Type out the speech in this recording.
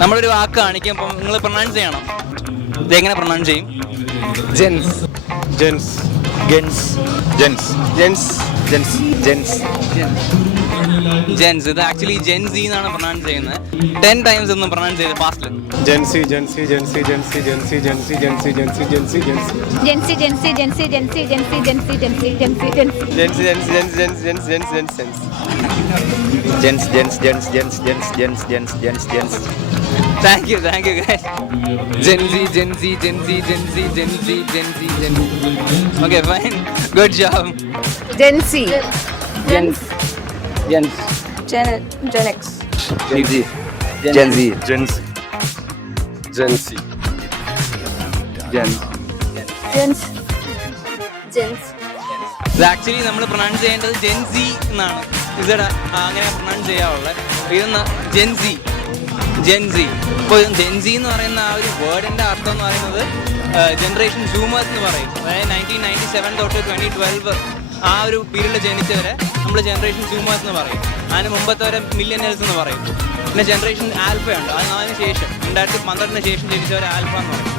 നമ്മളൊരു വാക്ക് കാണിക്കും, അപ്പം നിങ്ങൾ പ്രൊനൗൺസ് ചെയ്യണം. ഇതെങ്ങനെ പ്രൊനൗൺസ് ചെയ്യും? Gens gens gens gens gens gens gens gens. ഇത് ആക്ച്വലി ജെൻസി എന്നാണ് പ്രൊനൗൺസ് ചെയ്യുന്നത്. 10 ടൈംസ് ഒന്നും പ്രൊനൗൺസ് ചെയ്ത് ഫാസ്റ്റിൽ. Gen Z Gen Z Gen Z Gen Z Gen Z Gen Z Gen Z Gen Z Gen Z Gen Z Gen Z Gen Z Gen Z Gen Z Gen Z Gen Z Gen Z Gen Z Gen Z gens gens gens gens gens gens gens gens gens gens gens gens gens gens gens. Thank you guys. Gen Z Gen Z Gen Z Gen Z Gen Z Gen Z Gen Z. Okay fine, good job. Gen Z gens gens Gen X Gen Z Gen Z Gen Z Gen Z gens gens gens. ഇത് actually നമ്മൾ pronounce ചെയ്യേണ്ടത് Gen Z എന്നാണ്. ഇതടാ അങ്ങനെ pronounce ചെയ്യാറുള്ളത്. ഇതൊന്ന് ജെൻസി ജെൻസി. ഇപ്പോൾ ജെൻസി എന്ന് പറയുന്ന ആ ഒരു വേർഡിൻ്റെ അർത്ഥം എന്ന് പറയുന്നത് ജനറേഷൻ സൂമേഴ്സ് എന്ന് പറയും. അതായത് 1997 തൊട്ട് 2012 ആ ഒരു പീരീഡിൽ ജനിച്ചവരെ നമ്മൾ ജനറേഷൻ സൂമേഴ്സ് എന്ന് പറയും. അതിന് മുമ്പത്തവരെ മില്യനേഴ്സ് എന്ന് പറയും. പിന്നെ ജനറേഷൻ ആൽഫയുണ്ട്, അതിന് ശേഷം 2012 ശേഷം ജനിച്ചവരെ ആൽഫ എന്ന് പറയും.